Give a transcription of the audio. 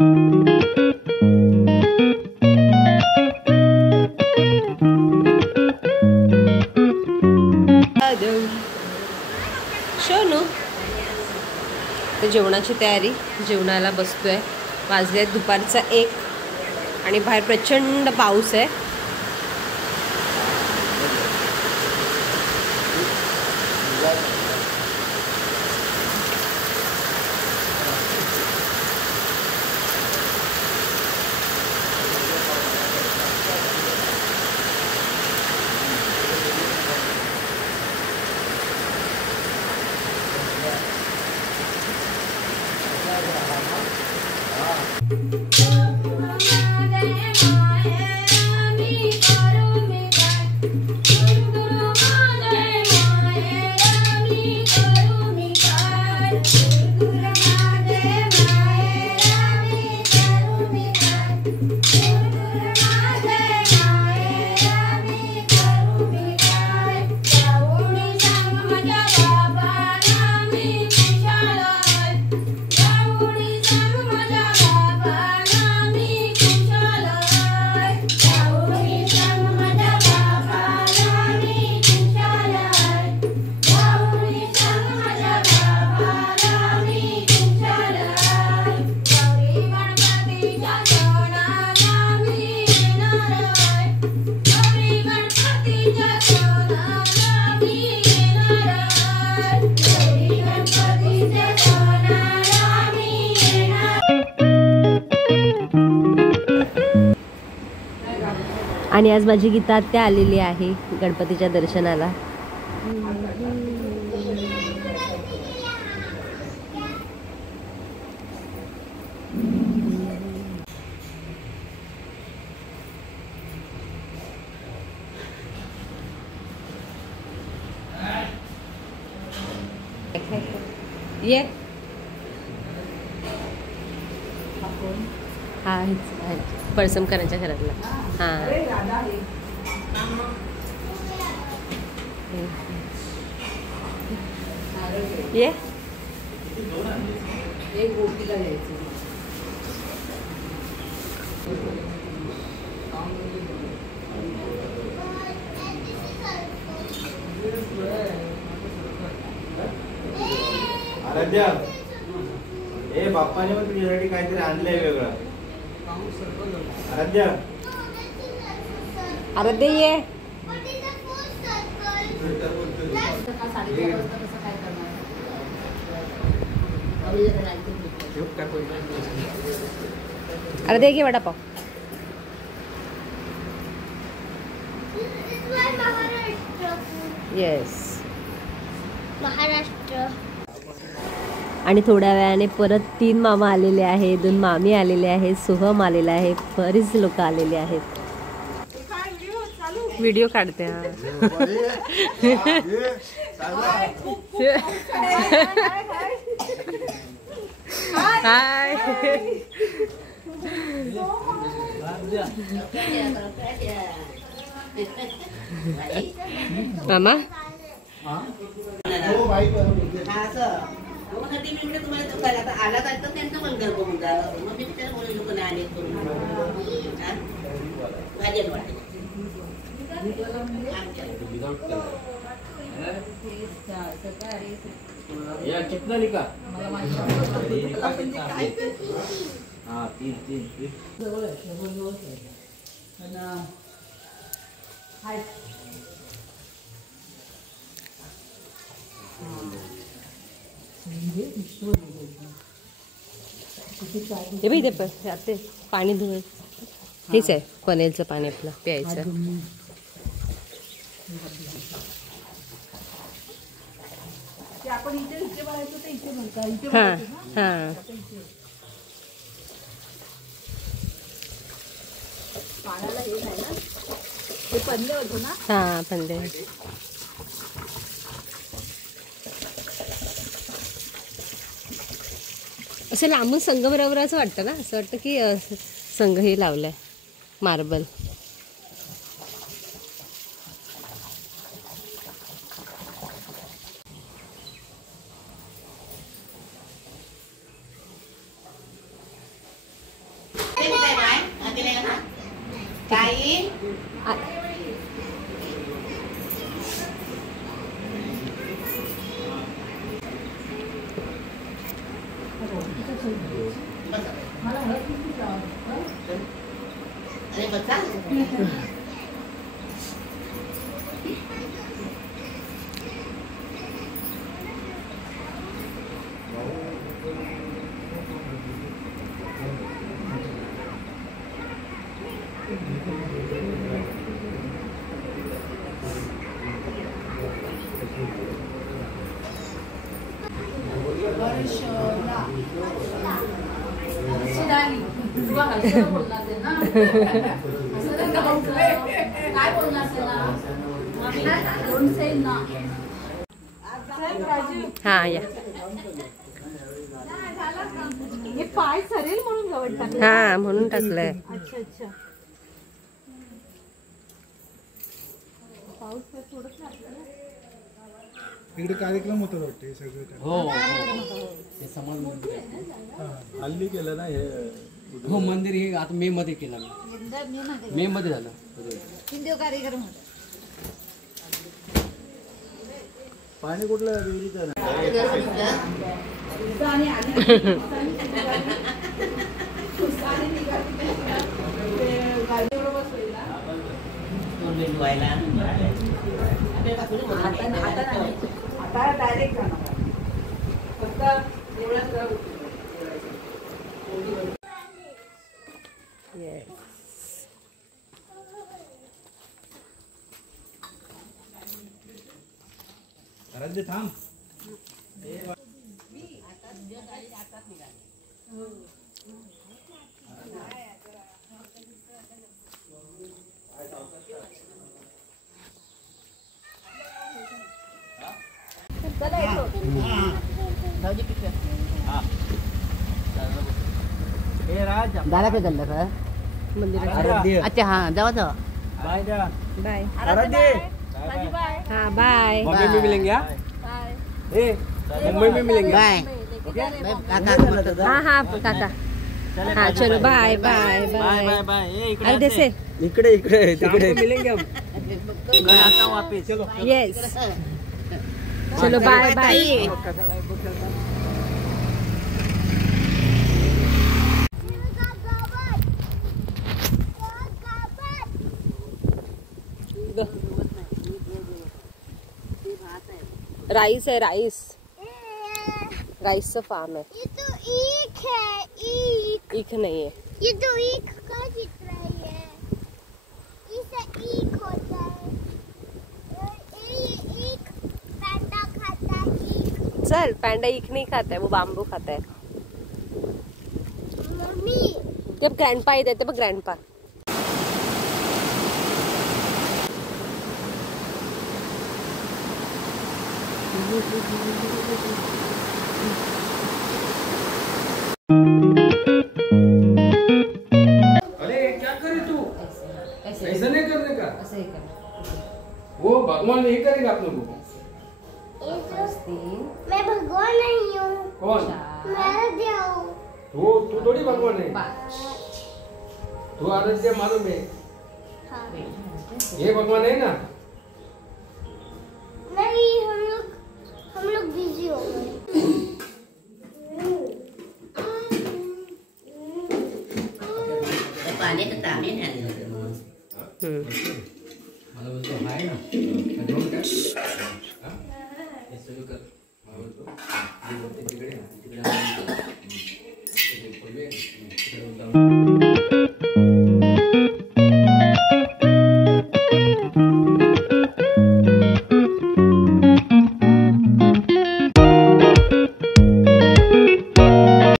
शोनू तर जेवणाची तयारी, जेवणाला बसतोय. वाजले दुपारचा 1 आणि बाहेर प्रचंड पाऊस आहे. आणि आज माझी गीता आत्या आलेली आहे गणपतीच्या दर्शनाला. ये हा पळसमकरांच्या घरातला. हा ये एक गोपीला द्यायचं. आराध्या, ए बाप्पाने पण तुझ्यासाठी काहीतरी आणलंय वेगळं. आराध्या, आराध्या ये. आराध्या घे वडापाव. येस महाराष्ट्र. आणि थोड्या वेळाने परत 3 मामा आलेले आहेत, 2 मामी आलेले आहेत, सोहम आलेला आहे, बरीच लोक आलेले आहेत. व्हिडिओ काढते. हाय मामा. आला तर त्यांचं पण करतो मुलगा. मग मी त्याला लोक आले भाजन वाटत कितना लिखा? हाँ 3 हे बघ इथे आते पाणी धुवून हेच आहे पनेलचं पाणी आपलं प्यायचं. हां हां हां पंदे. असं लांबून संगमरवर असं वाटतं ना, असं वाटतं की संघ हे लावलंय मार्बल. काही अरे बच्चा हा या हे पाय सरेल म्हणून गवत टाकलं. हा म्हणून टाकलंय. अच्छा अच्छा. पाऊस काय थोडंच लागलं. इकडे कार्यक्रम होता वाटते सगळे. हो हे समाज मंदिर हल्ली केलं ना हे. हो मंदिर हे आता मे मध्ये केलं मे मध्ये झालं. हिंदू कार्यक्रम होता. पाणी कुठलं विहिरीचं ना. आता डायरेक्ट जाणार फक्त एवढंच आराध्य थांब. झाला का गल्ला का मंदिरात. अच्छा हा जावा जावा बाय जा. बाय. आराध्य. हा बाय. मुंबई में मिलेंगे मुंबई में मिलेंगे. बाय काका हा हा काका. हाँ चलो बाय बाय बाय बाय. अरे जैसे इकडे इकडे तिकडे मिलेंगे हम. मैं आता हूँ वापिस. चलो. यस चलो बाय बाय. राईस है राईस. राईसचं फार्म आहे. ये तो ईख है. ईख. ईख नहीं है. ये तो ईख का चित्र है. इसे ईख होता है. ये ईख पैंडा खाता है. ईख. चल पैंडा ईख नहीं खाता है, वो बाम्बू खाता है. मम्मी जब ग्रैंडपा ही देते बघ ग्रैंडपा. अरे क्या करे तू ऐसा नहीं करने का. वो भगवान ये करेगा आप लोगों को. ये तो मैं भगवान नहीं हूँ. कौन मैं हूँ. वो तू थोड़ी भगवान है. तू आराध्य मालूम है. हाँ. ये भगवान है ना. नहीं हम लोग बिजी हो गए. पाण्याचं तांबे नाही आले होते म्हणून मला बोलतो हाय ना ड्रोन काय हे सगळं कर. मला बोलतो तिकडे तिकडे